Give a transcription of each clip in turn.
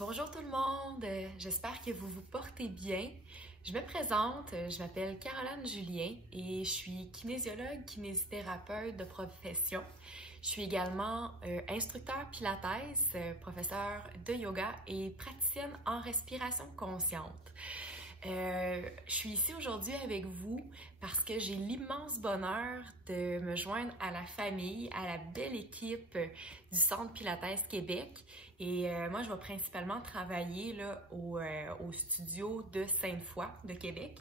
Bonjour tout le monde, j'espère que vous vous portez bien. Je me présente, je m'appelle Caroline Julien et je suis kinésiologue, kinésithérapeute de profession. Je suis également instructeur pilates, professeur de yoga et praticienne en respiration consciente. Je suis ici aujourd'hui avec vous parce que j'ai l'immense bonheur de me joindre à la famille, à la belle équipe du Centre Pilates Québec. Et moi, je vais principalement travailler là, au studio de Sainte-Foy de Québec.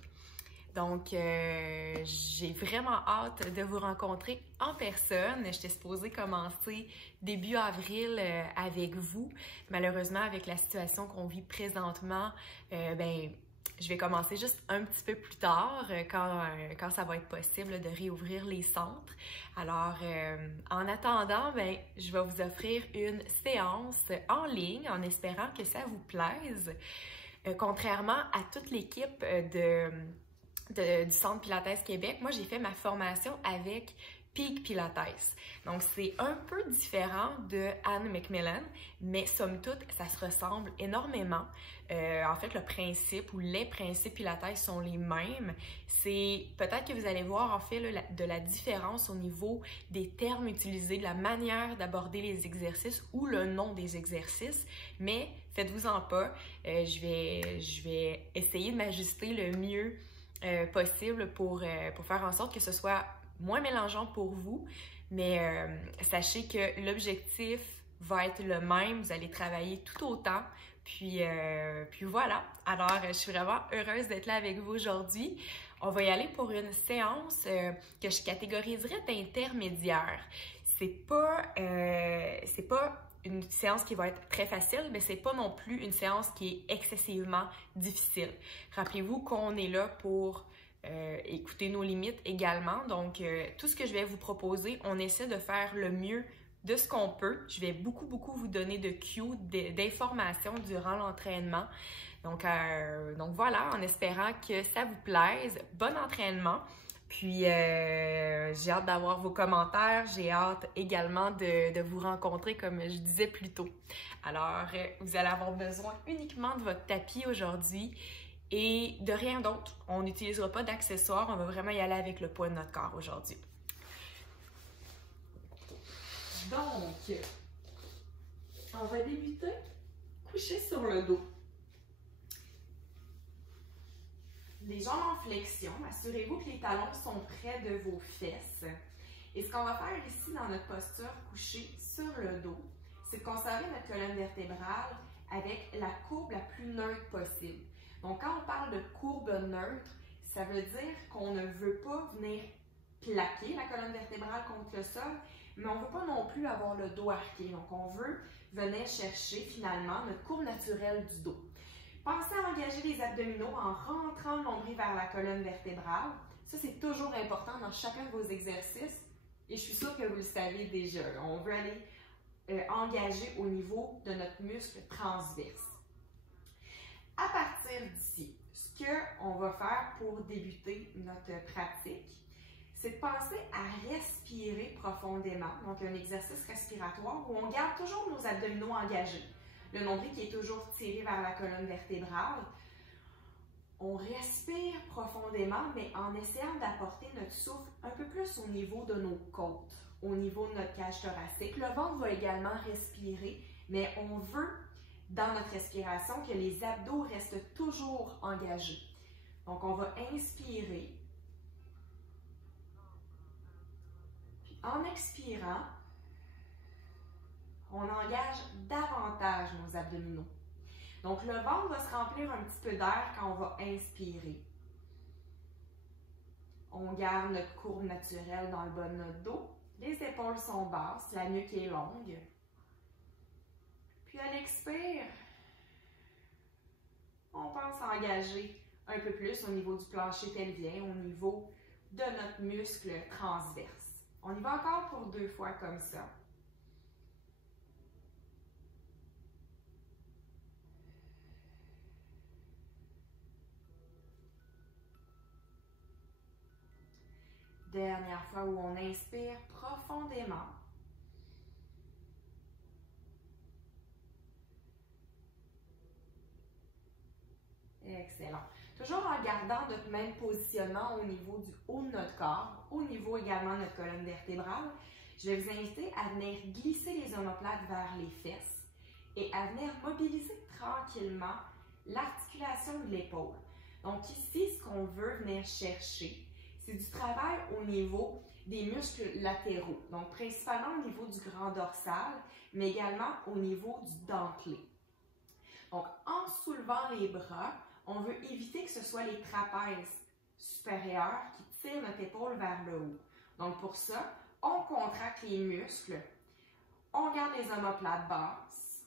Donc, j'ai vraiment hâte de vous rencontrer en personne. J'étais supposée commencer début avril avec vous. Malheureusement, avec la situation qu'on vit présentement, je vais commencer juste un petit peu plus tard quand ça va être possible de réouvrir les centres. Alors, en attendant, je vais vous offrir une séance en ligne en espérant que ça vous plaise. Contrairement à toute l'équipe du Centre Pilates Québec, moi j'ai fait ma formation avec Peak Pilates. Donc c'est un peu différent de Anne McMillan, mais somme toute, ça se ressemble énormément. En fait, le principe ou les principes Pilates sont les mêmes. C'est peut-être que vous allez voir en fait de la différence au niveau des termes utilisés, de la manière d'aborder les exercices ou le nom des exercices, mais faites-vous-en pas, je vais essayer de m'ajuster le mieux possible pour faire en sorte que ce soit moins mélangeant pour vous, mais sachez que l'objectif va être le même, vous allez travailler tout autant, puis voilà. Alors, je suis vraiment heureuse d'être là avec vous aujourd'hui. On va y aller pour une séance que je catégoriserais d'intermédiaire. C'est pas une séance qui va être très facile, mais c'est pas non plus une séance qui est excessivement difficile. Rappelez-vous qu'on est là pour écouter nos limites également. Donc, tout ce que je vais vous proposer, on essaie de faire le mieux de ce qu'on peut. Je vais beaucoup vous donner de cues, d'informations durant l'entraînement. Donc voilà, en espérant que ça vous plaise. Bon entraînement! Puis, j'ai hâte d'avoir vos commentaires. J'ai hâte également de vous rencontrer, comme je disais plus tôt. Alors, vous allez avoir besoin uniquement de votre tapis aujourd'hui et de rien d'autre. On n'utilisera pas d'accessoires. On va vraiment y aller avec le poids de notre corps aujourd'hui. Donc, on va débuter couché sur le dos. Les jambes en flexion, assurez-vous que les talons sont près de vos fesses. Et ce qu'on va faire ici dans notre posture couchée sur le dos, c'est de conserver notre colonne vertébrale avec la courbe la plus neutre possible. Donc, quand on parle de courbe neutre, ça veut dire qu'on ne veut pas venir plaquer la colonne vertébrale contre le sol, mais on ne veut pas non plus avoir le dos arqué. Donc, on veut venir chercher finalement notre courbe naturelle du dos. Pensez à engager les abdominaux en rentrant le nombril vers la colonne vertébrale. Ça, c'est toujours important dans chacun de vos exercices et je suis sûre que vous le savez déjà. On veut aller engager au niveau de notre muscle transverse. À partir d'ici, ce qu'on va faire pour débuter notre pratique, c'est de penser à respirer profondément. Donc, un exercice respiratoire où on garde toujours nos abdominaux engagés. Le nombril qui est toujours tiré vers la colonne vertébrale. On respire profondément, mais en essayant d'apporter notre souffle un peu plus au niveau de nos côtes, au niveau de notre cage thoracique. Le ventre va également respirer, mais on veut, dans notre respiration, que les abdos restent toujours engagés. Donc, on va inspirer. Puis, en expirant, on engage davantage nos abdominaux. Donc, le ventre va se remplir un petit peu d'air quand on va inspirer. On garde notre courbe naturelle dans le bas de notre dos. Les épaules sont basses, la nuque est longue. Puis, à l'expire, on pense à engager un peu plus au niveau du plancher pelvien, au niveau de notre muscle transverse. On y va encore pour 2 fois comme ça. Dernière fois où on inspire profondément. Excellent. Toujours en gardant notre même positionnement au niveau du haut de notre corps, au niveau également de notre colonne vertébrale, je vais vous inviter à venir glisser les omoplates vers les fesses et à venir mobiliser tranquillement l'articulation de l'épaule. Donc ici, ce qu'on veut venir chercher, c'est du travail au niveau des muscles latéraux, donc principalement au niveau du grand dorsal, mais également au niveau du dentelé. Donc en soulevant les bras, on veut éviter que ce soit les trapèzes supérieurs qui tirent notre épaule vers le haut. Donc pour ça, on contracte les muscles, on garde les omoplates basses.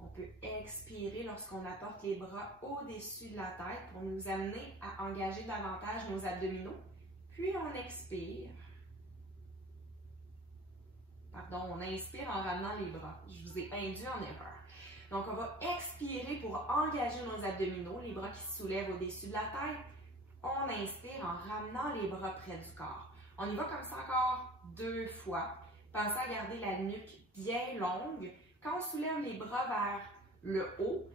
On peut expirer lorsqu'on apporte les bras au-dessus de la tête pour nous amener à engager davantage nos abdominaux. Puis on expire. Pardon, on inspire en ramenant les bras. Je vous ai induit en erreur. Donc, on va expirer pour engager nos abdominaux, les bras qui se soulèvent au-dessus de la tête. On inspire en ramenant les bras près du corps. On y va comme ça encore 2 fois. Pensez à garder la nuque bien longue. Quand on soulève les bras vers le haut,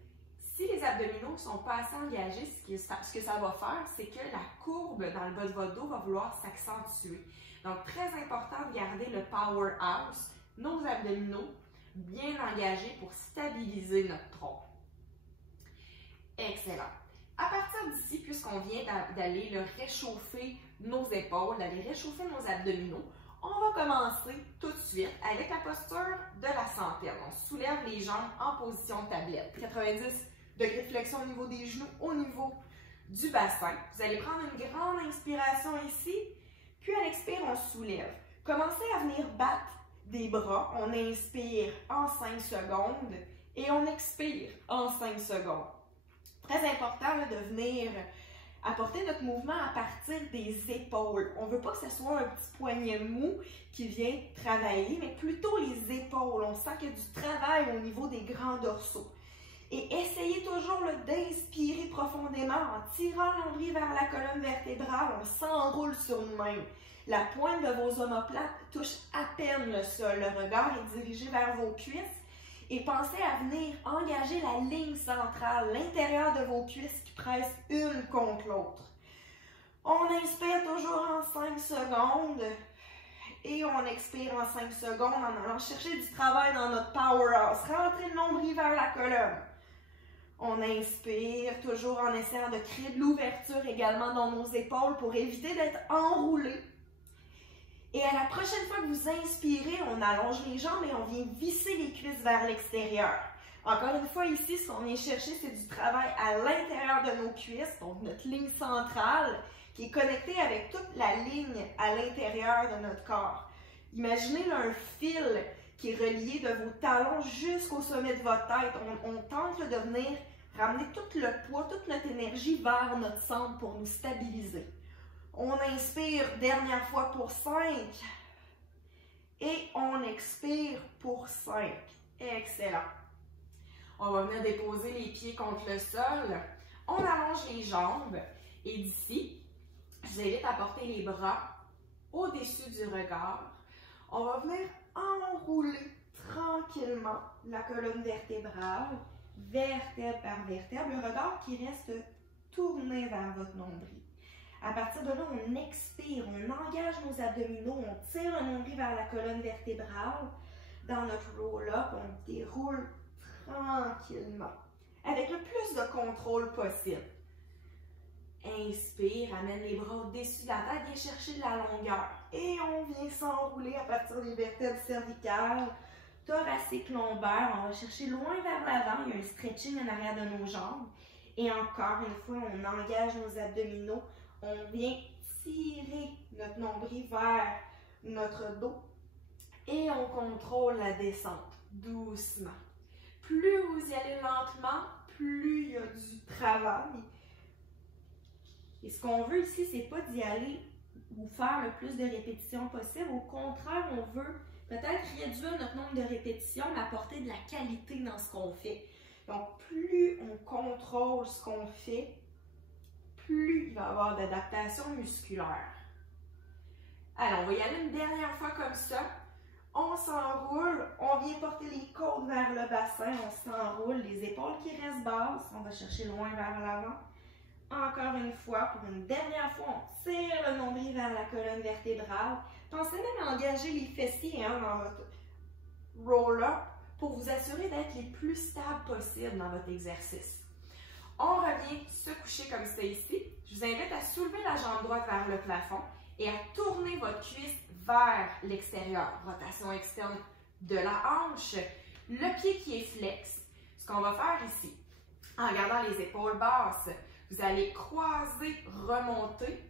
si les abdominaux ne sont pas assez engagés, ce que ça va faire, c'est que la courbe dans le bas de votre dos va vouloir s'accentuer. Donc, très important de garder le powerhouse, nos abdominaux, bien engagés pour stabiliser notre tronc. Excellent. À partir d'ici, puisqu'on vient d'aller réchauffer nos épaules, d'aller réchauffer nos abdominaux, on va commencer tout de suite avec la posture de la centaine. On soulève les jambes en position de tablette. 90 degrés de flexion au niveau des genoux, au niveau du bassin. Vous allez prendre une grande inspiration ici, puis à l'expire, on soulève. Commencez à venir battre des bras. On inspire en 5 secondes et on expire en 5 secondes. Très important là, de venir apporter notre mouvement à partir des épaules. On ne veut pas que ce soit un petit poignet mou qui vient travailler, mais plutôt les épaules. On sent qu'il y a du travail au niveau des grands dorsaux. Et essayez toujours d'inspirer profondément en tirant le nombril vers la colonne vertébrale. On s'enroule sur nous-mêmes. La pointe de vos omoplates touche à peine le sol. Le regard est dirigé vers vos cuisses. Et pensez à venir engager la ligne centrale, l'intérieur de vos cuisses qui pressent une contre l'autre. On inspire toujours en 5 secondes et on expire en 5 secondes en allant chercher du travail dans notre powerhouse. Rentrez le nombril vers la colonne. On inspire toujours en essayant de créer de l'ouverture également dans nos épaules pour éviter d'être enroulé. Et à la prochaine fois que vous inspirez, on allonge les jambes et on vient visser les cuisses vers l'extérieur. Encore une fois, ici, ce qu'on vient chercher, c'est du travail à l'intérieur de nos cuisses, donc notre ligne centrale qui est connectée avec toute la ligne à l'intérieur de notre corps. Imaginez là, un fil qui est relié de vos talons jusqu'au sommet de votre tête. On tente là, de venir ramener tout le poids, toute notre énergie vers notre centre pour nous stabiliser. On inspire, dernière fois pour 5. Et on expire pour 5. Excellent. On va venir déposer les pieds contre le sol. On allonge les jambes. Et d'ici, je vous invite à porter les bras au-dessus du regard. On va venir enrouler tranquillement la colonne vertébrale, vertèbre par vertèbre. Le regard qui reste tourné vers votre nombril. À partir de là, on expire, on engage nos abdominaux, on tire le nombril vers la colonne vertébrale. Dans notre roll-up, on déroule tranquillement, avec le plus de contrôle possible. Inspire, amène les bras au-dessus de la tête, viens chercher de la longueur. Et on vient s'enrouler à partir des vertèbres cervicales, thoraciques, lombaires. On va chercher loin vers l'avant, il y a un stretching en arrière de nos jambes. Et encore une fois, on engage nos abdominaux. On vient tirer notre nombril vers notre dos et on contrôle la descente doucement. Plus vous y allez lentement, plus il y a du travail. Et ce qu'on veut ici, c'est pas d'y aller ou faire le plus de répétitions possible. Au contraire, on veut peut-être réduire notre nombre de répétitions, mais apporter de la qualité dans ce qu'on fait. Donc, plus on contrôle ce qu'on fait, plus il va y avoir d'adaptation musculaire. Alors, on va y aller une dernière fois comme ça. On s'enroule, on on vient porter les côtes vers le bassin, on s'enroule, les épaules qui restent basses, on va chercher loin vers l'avant. Encore une fois, pour une dernière fois, on tire le nombril vers la colonne vertébrale. Pensez même à engager les fessiers dans votre roll-up pour vous assurer d'être les plus stables possible dans votre exercice. On revient se coucher comme ça ici. Je vous invite à soulever la jambe droite vers le plafond et à tourner votre cuisse vers l'extérieur. Rotation externe de la hanche. Le pied qui est flex. Ce qu'on va faire ici, en gardant les épaules basses, vous allez croiser, remonter.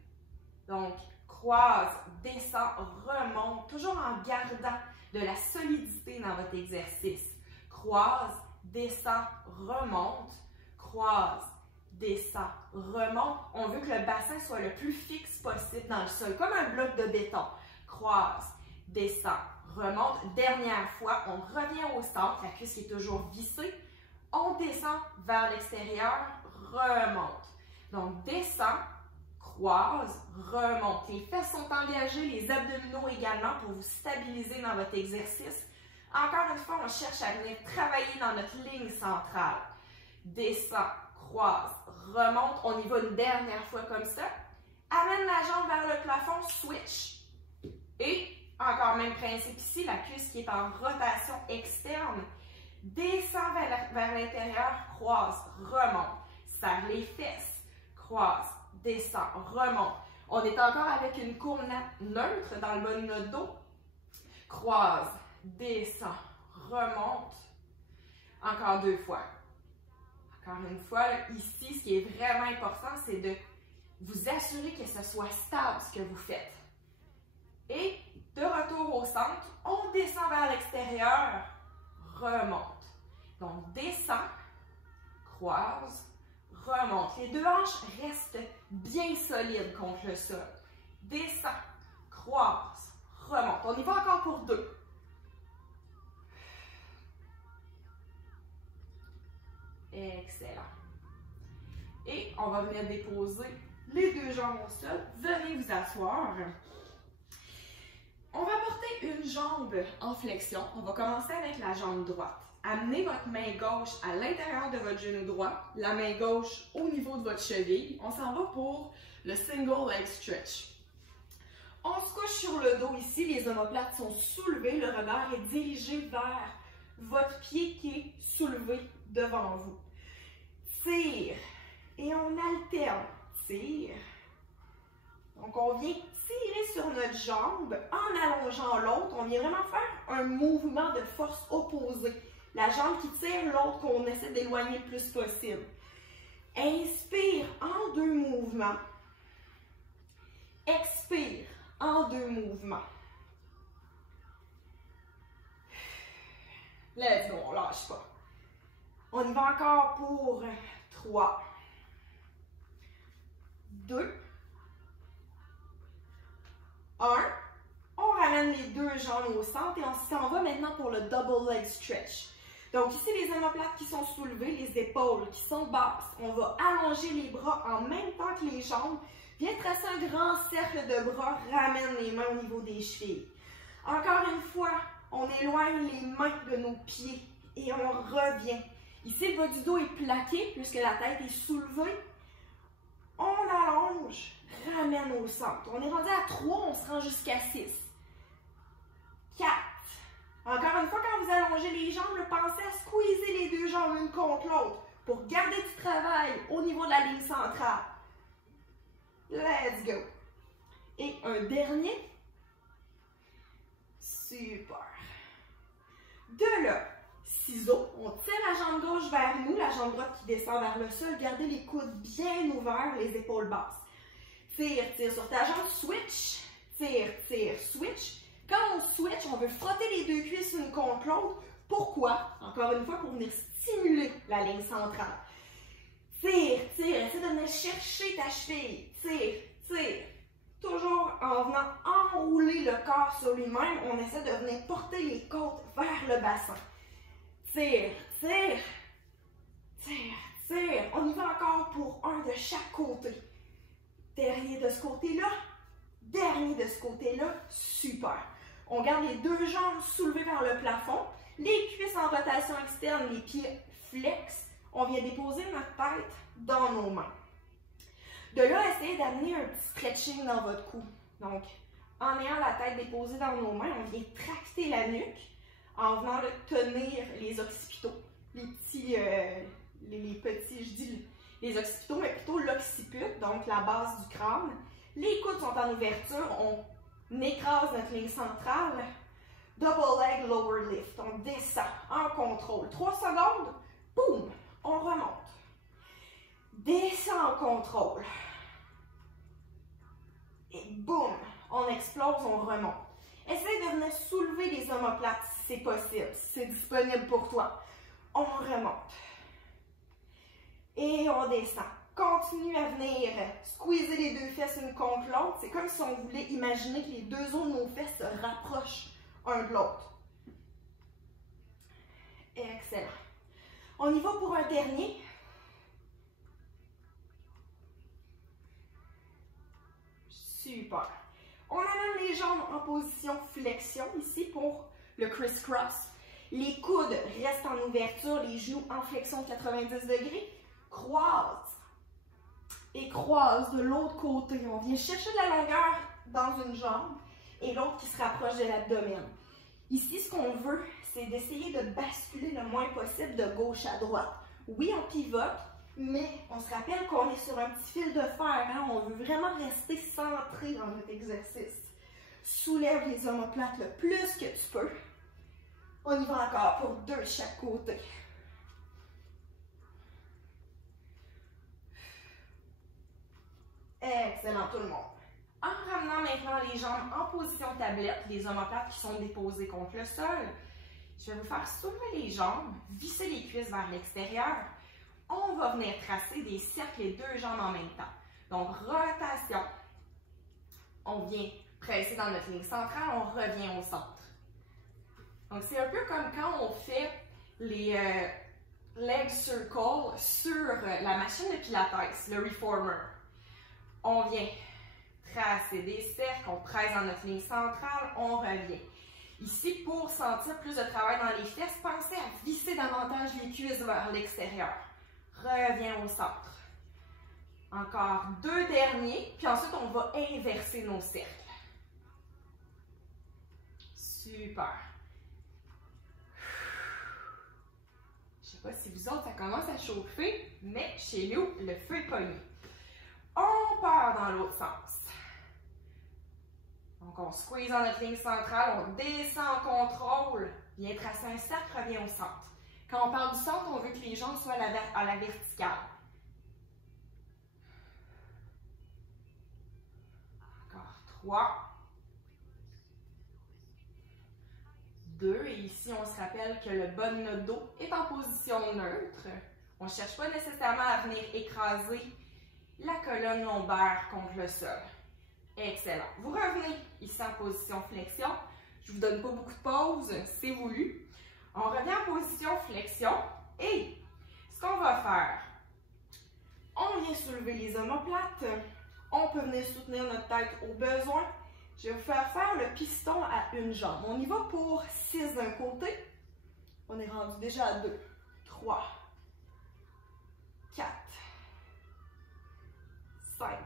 Donc, croise, descend, remonte, toujours en gardant de la solidité dans votre exercice. Croise, descend, remonte, croise, descend, remonte. On veut que le bassin soit le plus fixe possible dans le sol, comme un bloc de béton. Croise, descend, remonte. Dernière fois, on revient au centre, la cuisse est toujours vissée. On descend vers l'extérieur, remonte. Donc, descend, croise, remonte. Les fesses sont engagées, les abdominaux également pour vous stabiliser dans votre exercice. Encore une fois, on cherche à venir travailler dans notre ligne centrale. Descend, croise, remonte. On y va une dernière fois comme ça. Amène la jambe vers le plafond, switch. Et encore même principe ici, la cuisse qui est en rotation externe. Descend vers l'intérieur, croise, remonte. Serre les fesses, croise, descend, remonte. On est encore avec une courbe neutre dans le bas de notre dos. Croise, descend, remonte. Encore deux fois. Encore une fois, là, ici, ce qui est vraiment important, c'est de vous assurer que ce soit stable ce que vous faites. Et de retour au centre, on descend vers l'extérieur, remonte. Donc, descend, croise, remonte. Les deux hanches restent bien solides contre le sol. Descend, croise, remonte. On y va encore pour deux. Excellent. Et on va venir déposer les deux jambes au sol. Venez vous asseoir. On va porter une jambe en flexion. On va commencer avec la jambe droite. Amenez votre main gauche à l'intérieur de votre genou droit, la main gauche au niveau de votre cheville. On s'en va pour le single leg stretch. On se couche sur le dos ici, les omoplates sont soulevées, le regard est dirigé vers votre pied qui est soulevé devant vous. Tire et on alterne. Tire. Donc, on vient tirer sur notre jambe en allongeant l'autre. On vient vraiment faire un mouvement de force opposée. La jambe qui tire, l'autre qu'on essaie d'éloigner le plus possible. Inspire en deux mouvements. Expire en deux mouvements. Let's go, on lâche pas. On y va encore pour 3, 2, 1. On ramène les deux jambes au centre et on s'en va maintenant pour le double leg stretch. Donc ici, les omoplates qui sont soulevées, les épaules qui sont basses. On va allonger les bras en même temps que les jambes. Viens tracer un grand cercle de bras, ramène les mains au niveau des chevilles. Encore une fois, on éloigne les mains de nos pieds et on revient. Ici, le bas du dos est plaqué puisque la tête est soulevée. On allonge, ramène au centre. On est rendu à 3, on se rend jusqu'à 6. 4. Encore une fois, quand vous allongez les jambes, pensez à squeezer les deux jambes l'une contre l'autre pour garder du travail au niveau de la ligne centrale. Let's go. Et un dernier. Super. De là, ciseaux, on tire la jambe gauche vers nous, la jambe droite qui descend vers le sol. Gardez les coudes bien ouverts, les épaules basses. Tire, tire sur ta jambe, switch. Tire, tire, switch. Quand on switch, on veut frotter les deux cuisses l'une contre l'autre. Pourquoi? Encore une fois, pour venir stimuler la ligne centrale. Tire, tire, essaie de venir chercher ta cheville. Tire, tire. Toujours en venant enrouler le corps sur lui-même, on essaie de venir porter les côtes vers le bassin. Tire, tire, tire, tire. On y va encore pour un de chaque côté. Dernier de ce côté-là, dernier de ce côté-là. Super. On garde les deux jambes soulevées vers le plafond. Les cuisses en rotation externe, les pieds flex. On vient déposer notre tête dans nos mains. De là, essayez d'amener un petit stretching dans votre cou. Donc, en ayant la tête déposée dans nos mains, on vient tracter la nuque en venant de tenir les occipitaux. Les petits, je dis les occipitaux, mais plutôt l'occiput, donc la base du crâne. Les coudes sont en ouverture, on écrase notre ligne centrale. Double leg lower lift, on descend en contrôle. 3 secondes, boum, on remonte. Descend en contrôle. Et boum, on explose, on remonte. Essaye de venir soulever les omoplates si c'est possible, si c'est disponible pour toi. On remonte. Et on descend. Continue à venir squeezer les deux fesses une contre l'autre. C'est comme si on voulait imaginer que les deux os de nos fesses se rapprochent un de l'autre. Excellent. On y va pour un dernier. Super. On amène les jambes en position flexion ici pour le criss-cross. Les coudes restent en ouverture, les genoux en flexion de 90 degrés. Croise et croise de l'autre côté. On vient chercher de la longueur dans une jambe et l'autre qui se rapproche de l'abdomen. Ici, ce qu'on veut, c'est d'essayer de basculer le moins possible de gauche à droite. Oui, on pivote, mais on se rappelle qu'on est sur un petit fil de fer. Hein? On veut vraiment rester centré dans notre exercice. Soulève les omoplates le plus que tu peux. On y va encore pour 2 de chaque côté. Excellent tout le monde. En ramenant maintenant les jambes en position tablette, les omoplates qui sont déposées contre le sol, je vais vous faire soulever les jambes, visser les cuisses vers l'extérieur. On va venir tracer des cercles les 2 jambes en même temps. Donc, rotation. On vient presser dans notre ligne centrale, on revient au centre. Donc, c'est un peu comme quand on fait les leg circles sur la machine de Pilates, le reformer. On vient tracer des cercles, on presse dans notre ligne centrale, on revient. Ici, pour sentir plus de travail dans les fesses, pensez à visser davantage les cuisses vers l'extérieur. Reviens au centre. Encore 2 derniers, puis ensuite on va inverser nos cercles. Super. Je ne sais pas si vous autres, ça commence à chauffer, mais chez nous, le feu est pogné. On part dans l'autre sens. Donc, on squeeze dans notre ligne centrale, on descend en contrôle, vient tracer un cercle, revient au centre. Quand on parle du centre, on veut que les jambes soient à la verticale. Encore 3. 2. Et ici, on se rappelle que le bas de notre dos est en position neutre. On ne cherche pas nécessairement à venir écraser la colonne lombaire contre le sol. Excellent. Vous revenez ici en position flexion. Je ne vous donne pas beaucoup de pause, c'est voulu. On revient en position flexion et ce qu'on va faire, on vient soulever les omoplates. On peut venir soutenir notre tête au besoin. Je vais vous faire faire le piston à une jambe. On y va pour 6 d'un côté. On est rendu déjà à 2, 3, 4, 5,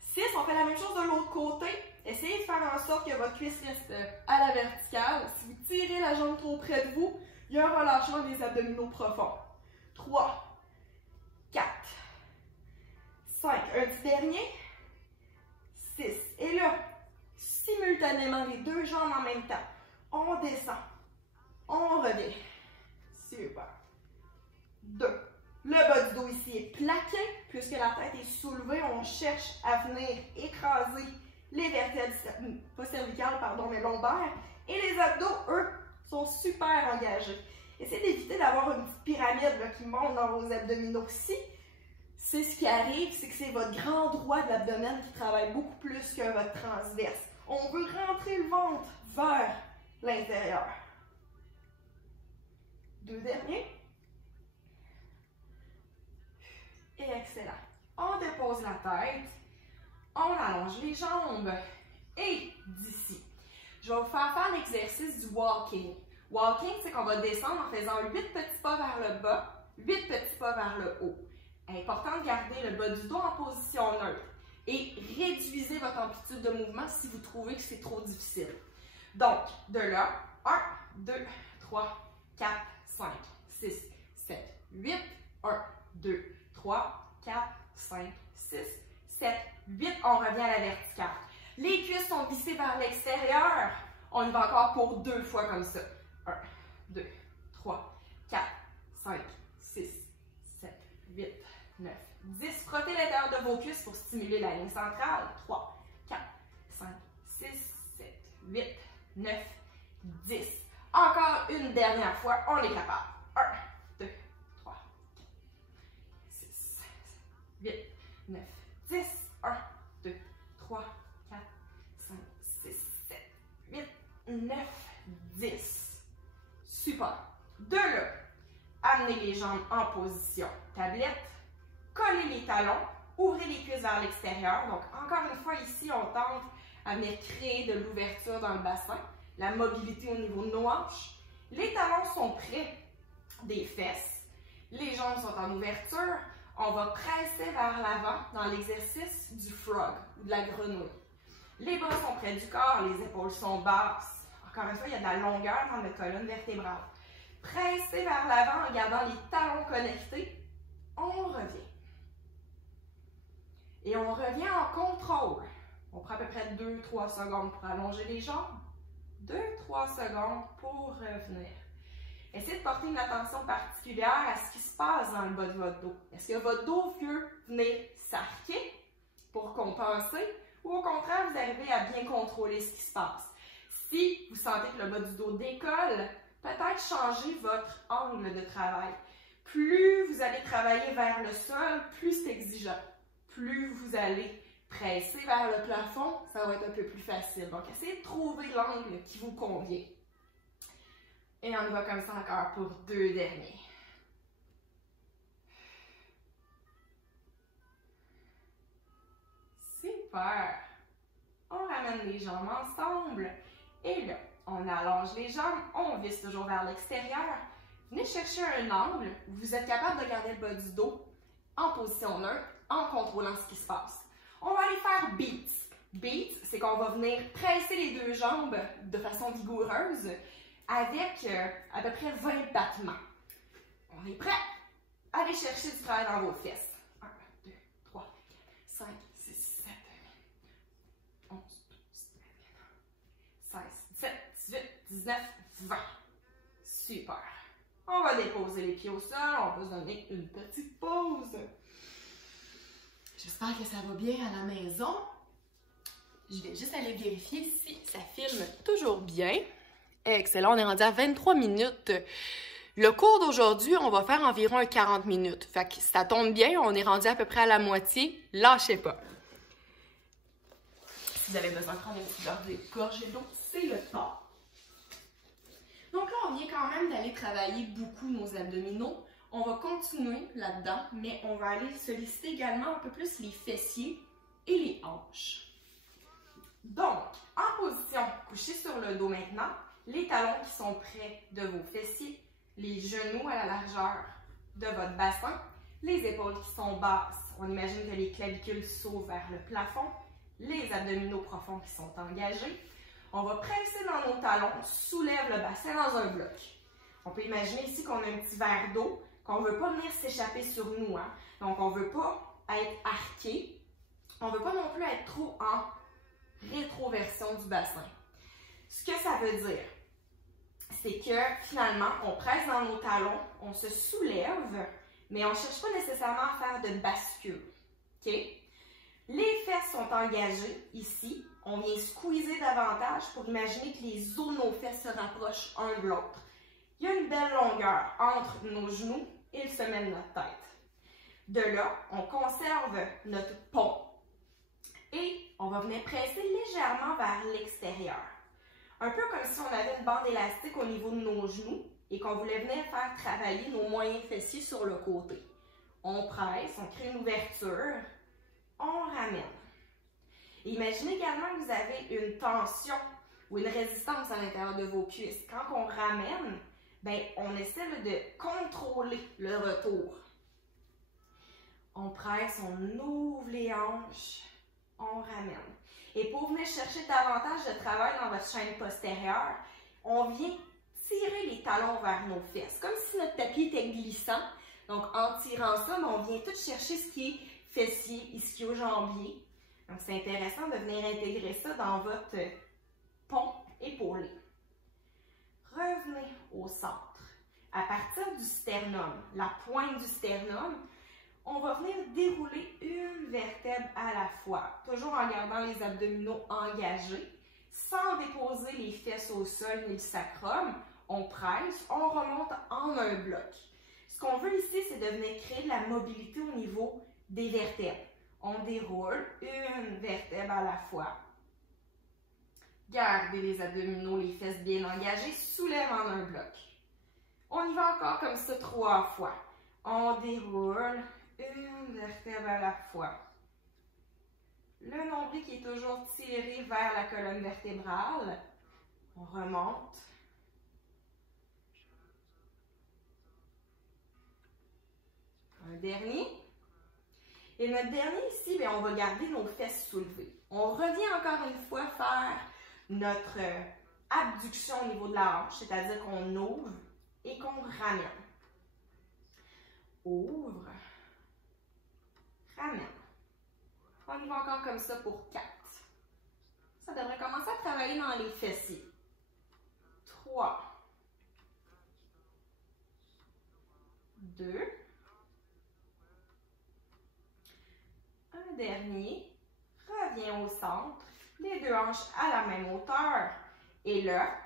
6. On fait la même chose de l'autre côté. Essayez de faire en sorte que votre cuisse reste à la verticale. Si vous tirez la jambe trop près de vous, il y a un relâchement des abdominaux profonds. 3, 4, 5. Un petit dernier. 6. Et là, simultanément, les 2 jambes en même temps. On descend. On revient. Super. 2. Le bas du dos ici est plaqué. Puisque la tête est soulevée, on cherche à venir écraser les vertèbres, pas cervicales, pardon, mais lombaires. Et les abdos, eux, sont super engagés. Essayez d'éviter d'avoir une petite pyramide là, qui monte dans vos abdominaux. Si c'est ce qui arrive, c'est que c'est votre grand droit de l'abdomen qui travaille beaucoup plus que votre transverse. On veut rentrer le ventre vers l'intérieur. 2 derniers. Et excellent. On dépose la tête, on allonge les jambes. Et d'ici, je vais vous faire l'exercice du walking. Walking, c'est qu'on va descendre en faisant 8 petits pas vers le bas, 8 petits pas vers le haut. Important de garder le bas du dos en position neutre et réduisez votre amplitude de mouvement si vous trouvez que c'est trop difficile. Donc, de là, 1, 2, 3, 4, 5, 6, 7, 8, 1, 2, 3, 4, 5, 6, 7, 8, on revient à la verticale. Les cuisses sont vissées vers l'extérieur. On y va encore pour 2 fois comme ça. 1, 2, 3, 4, 5, 6, 7, 8, 9, 10. Frottez l'intérieur de vos cuisses pour stimuler la ligne centrale. 3, 4, 5, 6, 7, 8, 9, 10. Encore une dernière fois, on est capable. 1, 2, 3, 4, 6, 7, 8, 9, 10. 1, 2, 3, 4, 5, 6, 7, 8, 9, 10. Super. De là, amenez les jambes en position tablette, collez les talons, ouvrez les cuisses vers l'extérieur. Donc, encore une fois, ici, on tente à venir créer de l'ouverture dans le bassin, la mobilité au niveau de nos hanches. Les talons sont près des fesses, les jambes sont en ouverture. On va presser vers l'avant dans l'exercice du frog ou de la grenouille. Les bras sont près du corps, les épaules sont basses. Encore une fois, il y a de la longueur dans notre colonne vertébrale. Pressez vers l'avant en gardant les talons connectés. On revient. Et on revient en contrôle. On prend à peu près 2-3 secondes pour allonger les jambes. 2-3 secondes pour revenir. Essayez de porter une attention particulière à ce qui se passe dans le bas de votre dos. Est-ce que votre dos veut venir s'arquer pour compenser ou au contraire, vous arrivez à bien contrôler ce qui se passe? Si vous sentez que le bas du dos décolle, peut-être changer votre angle de travail. Plus vous allez travailler vers le sol, plus c'est exigeant. Plus vous allez presser vers le plafond, ça va être un peu plus facile. Donc, essayez de trouver l'angle qui vous convient. Et on y va comme ça encore pour 2 derniers. Super! On ramène les jambes ensemble. Et là, on allonge les jambes, on visse toujours vers l'extérieur. Venez chercher un angle où vous êtes capable de garder le bas du dos en position neutre, en contrôlant ce qui se passe. On va aller faire beats. Beats, c'est qu'on va venir presser les 2 jambes de façon vigoureuse avec à peu près 20 battements. On est prêt? Allez chercher du travail dans vos fesses. 1, 2, 3, 4, 5, 6, 7, 8, 11, 12, 13, 16, 17, 18, 19, 20. Super. On va déposer les pieds au sol. On va se donner une petite pause. J'espère que ça va bien à la maison. Je vais juste aller vérifier si ça filme toujours bien. Excellent, on est rendu à 23 minutes. Le cours d'aujourd'hui, on va faire environ 40 minutes. Fait que ça tombe bien, on est rendu à peu près à la moitié. Lâchez pas. Si vous avez besoin de prendre une petite gorgée d'eau, c'est le temps. Donc là, on vient quand même d'aller travailler beaucoup nos abdominaux. On va continuer là-dedans, mais on va aller solliciter également un peu plus les fessiers et les hanches. Donc, en position couchée sur le dos maintenant, les talons qui sont près de vos fessiers, les genoux à la largeur de votre bassin, les épaules qui sont basses. On imagine que les clavicules s'ouvrent vers le plafond, les abdominaux profonds qui sont engagés. On va presser dans nos talons, on soulève le bassin dans un bloc. On peut imaginer ici qu'on a un petit verre d'eau, qu'on ne veut pas venir s'échapper sur nous. Hein? Donc, on ne veut pas être arqué. On ne veut pas non plus être trop en rétroversion du bassin. Ce que ça veut dire, c'est que finalement, on presse dans nos talons, on se soulève, mais on ne cherche pas nécessairement à faire de bascule. Okay? Les fesses sont engagées ici. On vient squeezer davantage pour imaginer que les os de nos fesses se rapprochent un de l'autre. Il y a une belle longueur entre nos genoux et le sommet de notre tête. De là, on conserve notre pont et on va venir presser légèrement vers l'extérieur. Un peu comme si on avait une bande élastique au niveau de nos genoux et qu'on voulait venir faire travailler nos moyens fessiers sur le côté. On presse, on crée une ouverture, on ramène. Imaginez également que vous avez une tension ou une résistance à l'intérieur de vos cuisses. Quand on ramène, ben, on essaie là, de contrôler le retour. On presse, on ouvre les hanches, on ramène. Et pour venir chercher davantage de travail dans votre chaîne postérieure, on vient tirer les talons vers nos fesses, comme si notre tapis était glissant. Donc, en tirant ça, on vient tout chercher ce qui est fessier, ischio-jambier. Donc, c'est intéressant de venir intégrer ça dans votre pont épaulé. Revenez au centre. À partir du sternum, la pointe du sternum, on va venir dérouler une vertèbre à la fois, toujours en gardant les abdominaux engagés, sans déposer les fesses au sol ni le sacrum. On presse, on remonte en un bloc. Ce qu'on veut ici, c'est de venir créer de la mobilité au niveau des vertèbres. On déroule une vertèbre à la fois. Gardez les abdominaux, les fesses bien engagées, soulève en un bloc. On y va encore comme ça 3 fois. On déroule une vertèbre à la fois. Le nombril qui est toujours tiré vers la colonne vertébrale. On remonte. Un dernier. Et notre dernier ici, bien, on va garder nos fesses soulevées. On revient encore une fois faire notre abduction au niveau de la hanche, c'est-à-dire qu'on ouvre et qu'on ramène. Ouvre, ramène. On y va encore comme ça pour 4. Ça devrait commencer à travailler dans les fessiers. 3, 2, un dernier, reviens au centre, les deux hanches à la même hauteur. Et là,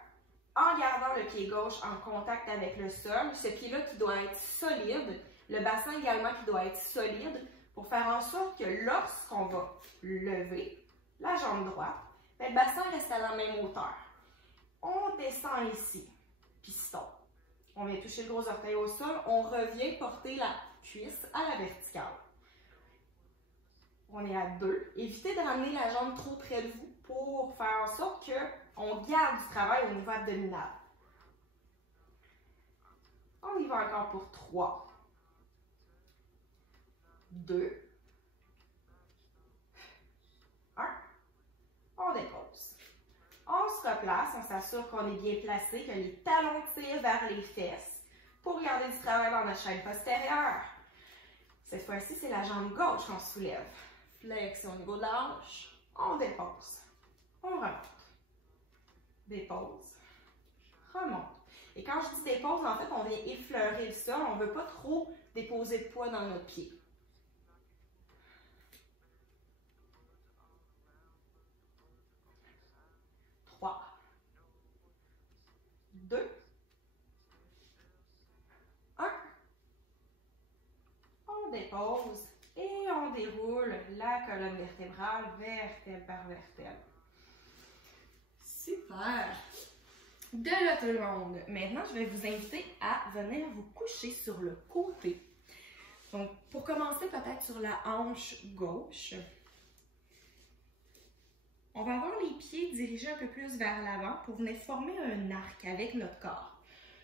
en gardant le pied gauche en contact avec le sol, ce pied-là qui doit être solide, le bassin également qui doit être solide, pour faire en sorte que lorsqu'on va lever la jambe droite, le bassin reste à la même hauteur. On descend ici, piston. On vient toucher le gros orteil au sol, on revient porter la cuisse à la verticale. On est à 2. Évitez de ramener la jambe trop près de vous pour faire en sorte qu'on garde du travail au niveau abdominal. On y va encore pour 3, 2, 1. On dépose. On se replace, on s'assure qu'on est bien placé, que les talons tirent vers les fesses pour garder du travail dans notre chaîne postérieure. Cette fois-ci, c'est la jambe gauche qu'on soulève. Flexion au niveau de la hanche, on dépose, on remonte, dépose, remonte. Et quand je dis dépose, en fait, on vient effleurer le sol, on ne veut pas trop déposer de poids dans notre pied. 3, 2, 1. On dépose. Et on déroule la colonne vertébrale, vertèbre par vertèbre. Super! De là tout le monde! Maintenant, je vais vous inviter à venir vous coucher sur le côté. Donc, pour commencer peut-être sur la hanche gauche, on va avoir les pieds dirigés un peu plus vers l'avant pour venir former un arc avec notre corps.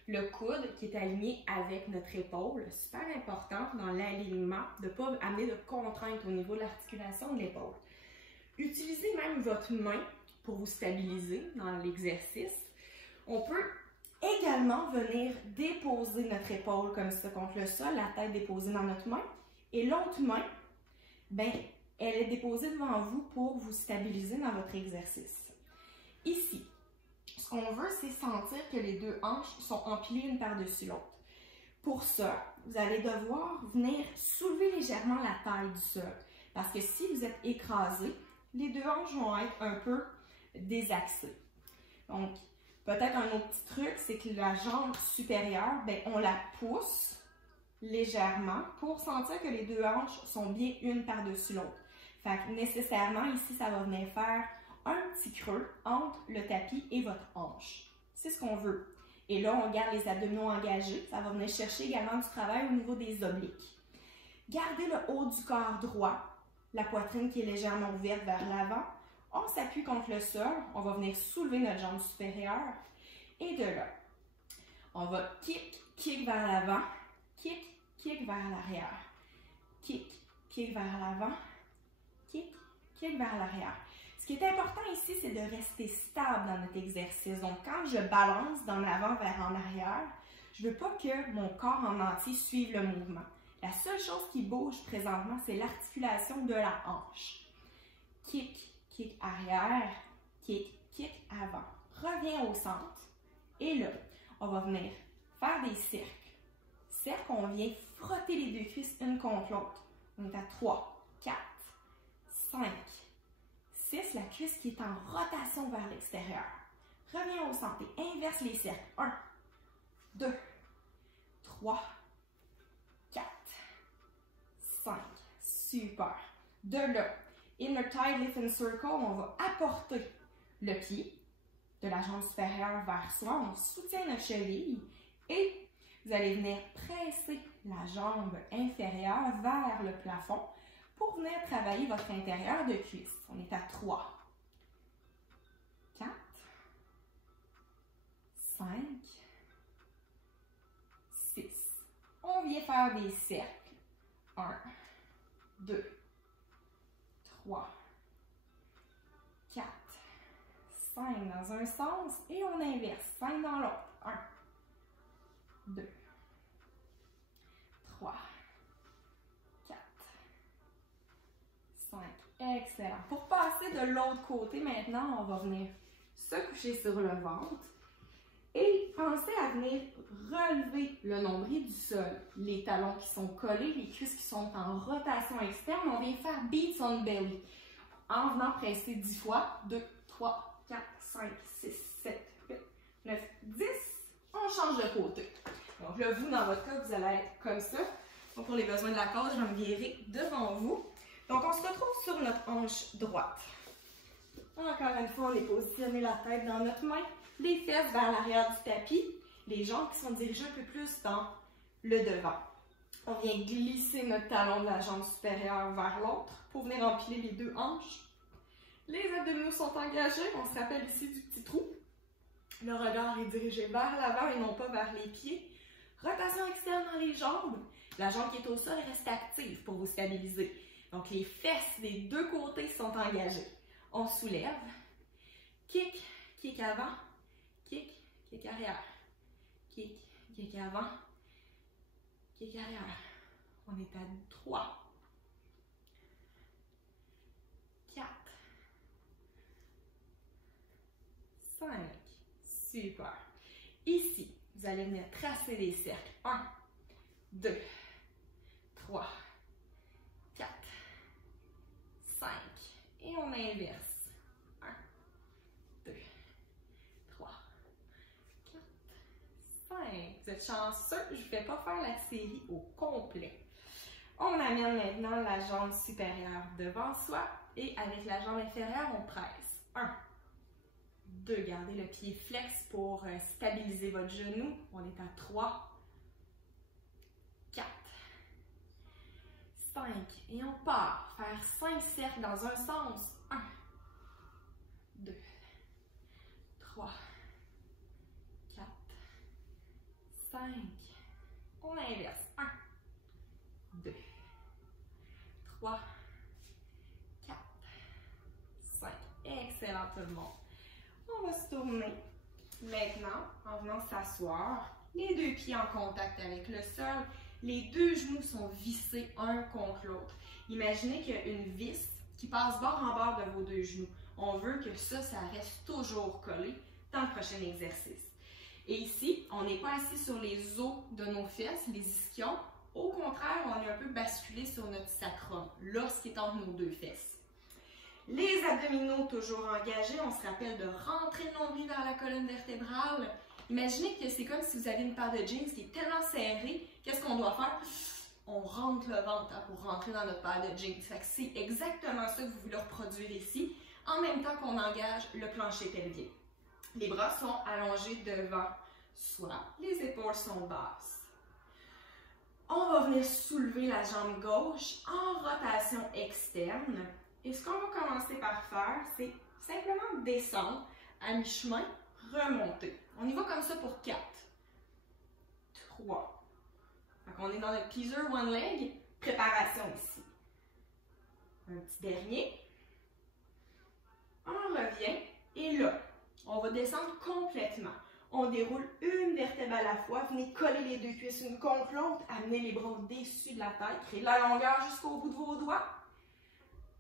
Le coude qui est aligné avec notre épaule, super important dans l'alignement, de ne pas amener de contrainte au niveau de l'articulation de l'épaule. Utilisez même votre main pour vous stabiliser dans l'exercice. On peut également venir déposer notre épaule comme ça contre le sol, la tête déposée dans notre main. Et l'autre main, ben, elle est déposée devant vous pour vous stabiliser dans votre exercice. Ici, ce qu'on veut, c'est sentir que les deux hanches sont empilées une par-dessus l'autre. Pour ça, vous allez devoir venir soulever légèrement la taille du sol. Parce que si vous êtes écrasé, les deux hanches vont être un peu désaxées. Donc, peut-être un autre petit truc, c'est que la jambe supérieure, ben, on la pousse légèrement pour sentir que les deux hanches sont bien une par-dessus l'autre. Fait que nécessairement, ici, ça va venir faire un petit creux entre le tapis et votre hanche. C'est ce qu'on veut. Et là, on garde les abdominaux engagés. Ça va venir chercher également du travail au niveau des obliques. Gardez le haut du corps droit, la poitrine qui est légèrement ouverte vers l'avant. On s'appuie contre le sol, on va venir soulever notre jambe supérieure et de là, on va kick vers l'avant, kick vers l'arrière, kick vers l'avant, kick vers l'arrière. Ce qui est important ici, c'est de rester stable dans notre exercice. Donc, quand je balance d'en avant vers en arrière, je ne veux pas que mon corps en entier suive le mouvement. La seule chose qui bouge présentement, c'est l'articulation de la hanche. Kick arrière, kick avant. Reviens au centre. Et là, on va venir faire des cercles. Cercle, on vient frotter les deux cuisses une contre l'autre. On est à 3, 4, 5, 6. La cuisse qui est en rotation vers l'extérieur. Reviens au centre et inverse les cercles. 1, 2, 3, 4, 5. Super. De là, Inner Thigh Lift and Circle, on va apporter le pied de la jambe supérieure vers soi. On soutient notre cheville et vous allez venir presser la jambe inférieure vers le plafond pour venir travailler votre intérieur de cuisse. On est à 3, 4, 5, 6. On vient faire des cercles. 1, 2, 3, 4, 5 dans un sens et on inverse. 5 dans l'autre. 1, 2, 3, 4, 5. Excellent. Pour passer de l'autre côté maintenant, on va venir se coucher sur le ventre et pensez à venir relever le nombril du sol. Les talons qui sont collés, les cuisses qui sont en rotation externe, on vient faire beats on belly. En venant presser 10 fois. 2, 3, 4, 5, 6, 7, 8, 9, 10. On change de côté. Donc là, vous, dans votre cas, vous allez être comme ça. Donc pour les besoins de la cause, je vais me virer devant vous. Donc on se retrouve sur notre hanche droite. Encore une fois, on est positionné la tête dans notre main, les fesses vers l'arrière du tapis, les jambes qui sont dirigées un peu plus dans le devant. On vient glisser notre talon de la jambe supérieure vers l'autre pour venir empiler les deux hanches. Les abdominaux sont engagés, on se rappelle ici du petit trou. Le regard est dirigé vers l'avant et non pas vers les pieds. Rotation externe dans les jambes. La jambe qui est au sol reste active pour vous stabiliser. Donc les fesses des deux côtés sont engagées. On soulève. Kick avant. Kick arrière. Kick avant. Kick arrière. On est à 3, 4, 5. Super. Ici, vous allez venir tracer les cercles. 1, 2, 3, 4, 5. Et on inverse. 1, 2, 3, 4, 5. Vous êtes chanceux, je ne vais pas faire la série au complet. On amène maintenant la jambe supérieure devant soi et avec la jambe inférieure, on presse. 1, 2, gardez le pied flex pour stabiliser votre genou. On est à 3, 4, 5. Et on part. Faire 5 cercles dans un sens. 1, 2, 3, 4, 5. On inverse. 1, 2, 3, 4, 5. Excellent tout le monde. On va se tourner maintenant en venant s'asseoir. Les deux pieds en contact avec le sol. Les deux genoux sont vissés un contre l'autre. Imaginez qu'il y a une vis qui passe bord en bord de vos deux genoux. On veut que ça reste toujours collé dans le prochain exercice. Et ici, on n'est pas assis sur les os de nos fesses, les ischions. Au contraire, on est un peu basculé sur notre sacrum, lorsqu'il est entre nos deux fesses. Les abdominaux toujours engagés, on se rappelle de rentrer le nombril vers la colonne vertébrale. Imaginez que c'est comme si vous avez une paire de jeans qui est tellement serrée. Qu'est-ce qu'on doit faire? On rentre le ventre pour rentrer dans notre paire de jeans. C'est exactement ça que vous voulez reproduire ici, en même temps qu'on engage le plancher pelvien. Les bras sont allongés devant soi, les épaules sont basses. On va venir soulever la jambe gauche en rotation externe. Et ce qu'on va commencer par faire, c'est simplement descendre à mi-chemin, remonter. On y va comme ça pour 4, 3. Donc on est dans notre teaser one leg, préparation ici. Un petit dernier. On revient et là, on va descendre complètement. On déroule une vertèbre à la fois. Venez coller les deux cuisses une contre l'autre. Amenez les bras au-dessus de la tête. Créez la longueur jusqu'au bout de vos doigts.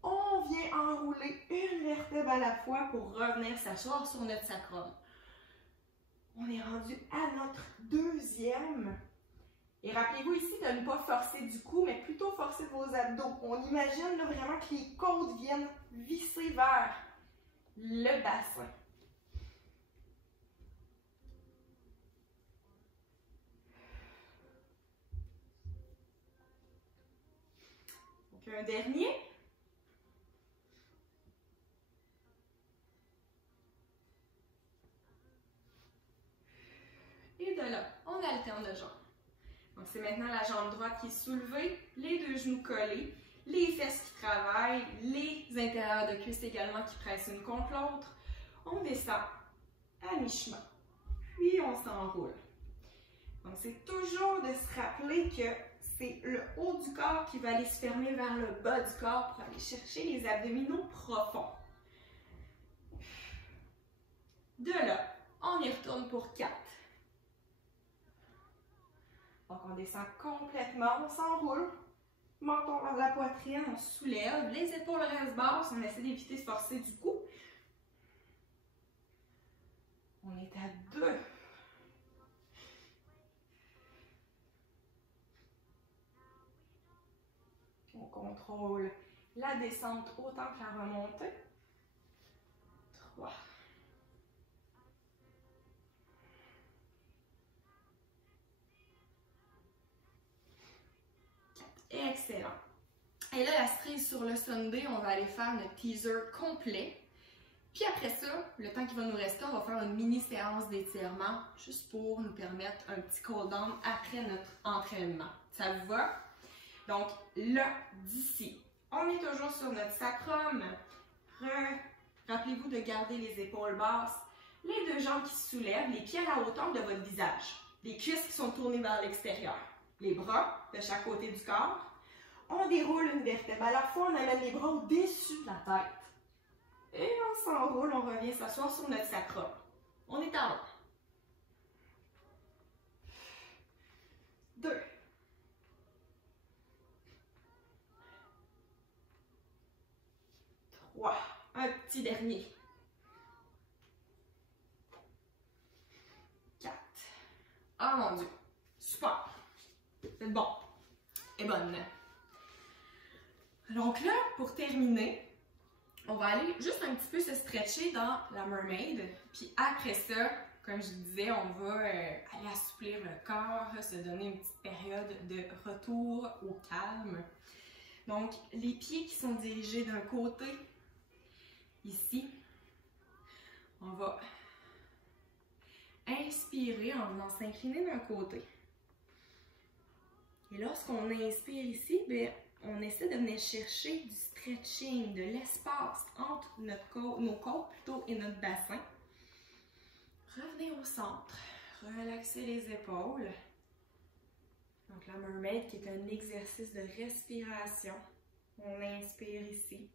On vient enrouler une vertèbre à la fois pour revenir s'asseoir sur notre sacrum. On est rendu à notre deuxième. Et rappelez-vous ici de ne pas forcer du cou, mais plutôt forcer vos abdos. On imagine là, vraiment que les côtes viennent visser vers le bassin. Donc un dernier. Et de là, on alterne de jambes. Donc c'est maintenant la jambe droite qui est soulevée, les deux genoux collés, les fesses qui travaillent, les intérieurs de cuisses également qui pressent une contre l'autre. On descend à mi-chemin, puis on s'enroule. Donc c'est toujours de se rappeler que c'est le haut du corps qui va aller se fermer vers le bas du corps pour aller chercher les abdominaux profonds. De là, on y retourne pour 4. Donc on descend complètement, on s'enroule, menton vers la poitrine, on soulève, les épaules restent basses, on essaie d'éviter de forcer du cou. On est à 2. On contrôle la descente autant que la remontée. 3. Excellent. Et là, la cerise sur le Sunday, on va aller faire notre teaser complet. Puis après ça, le temps qui va nous rester, on va faire une mini séance d'étirement juste pour nous permettre un petit cool down après notre entraînement. Ça vous va? Donc là, d'ici, on est toujours sur notre sacrum. Rappelez-vous de garder les épaules basses, les deux jambes qui se soulèvent, les pieds à la hauteur de votre visage, les cuisses qui sont tournées vers l'extérieur. Les bras de chaque côté du corps. On déroule une vertèbre à la fois, on amène les bras au-dessus de la tête. Et on s'enroule, on revient s'asseoir sur notre sacrum. On est en 1. 2. 3. Un petit dernier. 4. Oh mon Dieu. Super. C'est bon. Et bonne. Donc là, pour terminer, on va aller juste un petit peu se stretcher dans la mermaid. Puis après ça, comme je disais, on va aller assouplir le corps, se donner une petite période de retour au calme. Donc, les pieds qui sont dirigés d'un côté, ici, on va inspirer en venant s'incliner d'un côté. Et lorsqu'on inspire ici, bien, on essaie de venir chercher du stretching, de l'espace entre nos côtes plutôt et notre bassin. Revenez au centre, relaxez les épaules. Donc la mermaid qui est un exercice de respiration. On inspire ici.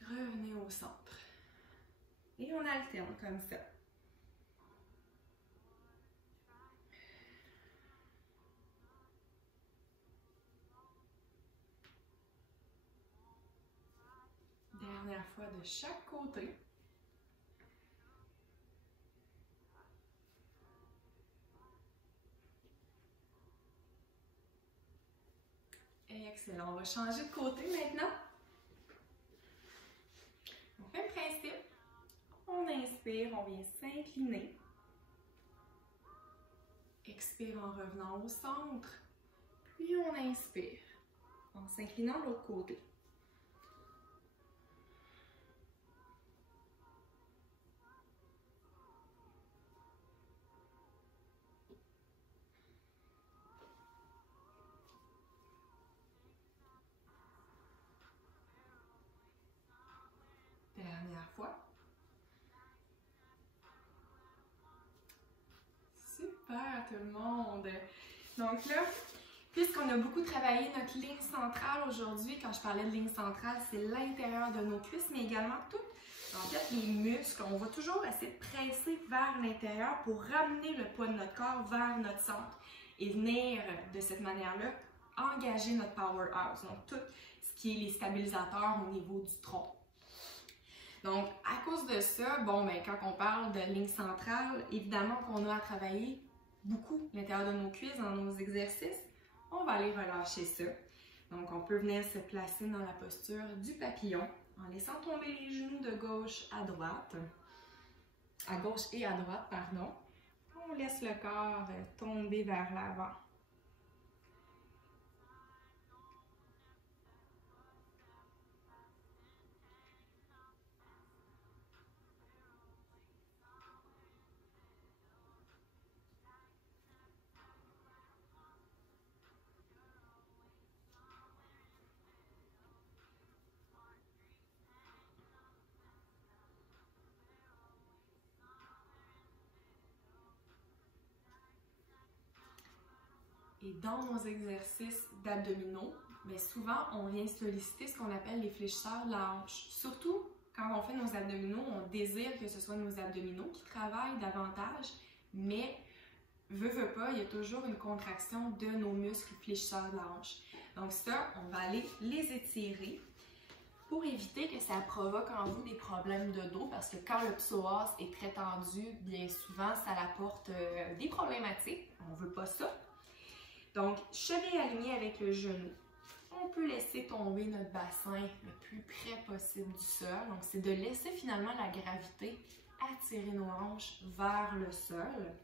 Revenez au centre. Et on alterne comme ça. Dernière fois de chaque côté. Excellent. On va changer de côté maintenant. Donc, même principe. On inspire, on vient s'incliner. Expire en revenant au centre. Puis on inspire en s'inclinant de l'autre côté. super tout le monde! Donc là, puisqu'on a beaucoup travaillé notre ligne centrale aujourd'hui, quand je parlais de ligne centrale, c'est l'intérieur de nos cuisses, mais également tout. En fait, les muscles, on va toujours essayer de presser vers l'intérieur pour ramener le poids de notre corps vers notre centre et venir de cette manière-là engager notre powerhouse, donc tout ce qui est les stabilisateurs au niveau du tronc. Donc, à cause de ça, bon, ben, quand on parle de ligne centrale, évidemment qu'on a à travailler beaucoup l'intérieur de nos cuisses dans nos exercices. On va aller relâcher ça. Donc, on peut venir se placer dans la posture du papillon en laissant tomber les genoux de gauche à droite. À gauche et à droite, pardon. On laisse le corps tomber vers l'avant. Et dans nos exercices d'abdominaux, bien souvent, on vient solliciter ce qu'on appelle les fléchisseurs de la hanche. Surtout quand on fait nos abdominaux, on désire que ce soit nos abdominaux qui travaillent davantage, mais veut pas, il y a toujours une contraction de nos muscles fléchisseurs de la hanche. Donc ça, on va aller les étirer pour éviter que ça provoque en vous des problèmes de dos, parce que quand le psoas est très tendu, bien souvent, ça apporte des problématiques. On veut pas ça. Donc, cheville alignée avec le genou. On peut laisser tomber notre bassin le plus près possible du sol. Donc, c'est de laisser finalement la gravité attirer nos hanches vers le sol.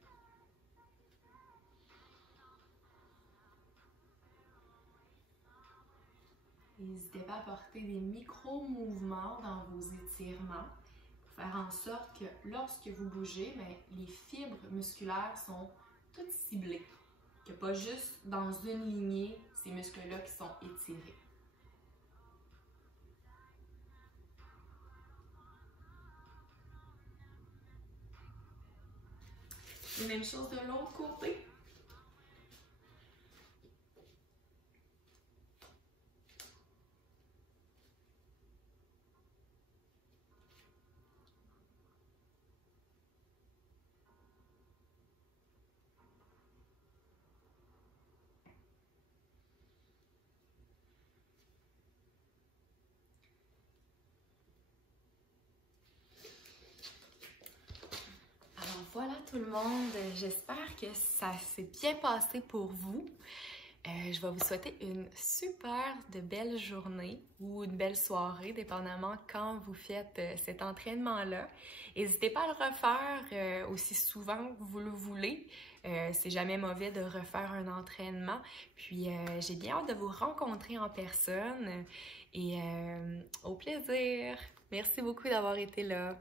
N'hésitez pas à apporter des micro-mouvements dans vos étirements pour faire en sorte que lorsque vous bougez, bien, les fibres musculaires sont toutes ciblées. Qu'il n'y a pas juste dans une lignée ces muscles-là qui sont étirés. Et même chose de l'autre côté. Voilà tout le monde, j'espère que ça s'est bien passé pour vous. Je vais vous souhaiter une super de belle journée ou une belle soirée, dépendamment quand vous faites cet entraînement-là. N'hésitez pas à le refaire aussi souvent que vous le voulez. C'est jamais mauvais de refaire un entraînement. Puis j'ai bien hâte de vous rencontrer en personne et au plaisir. Merci beaucoup d'avoir été là.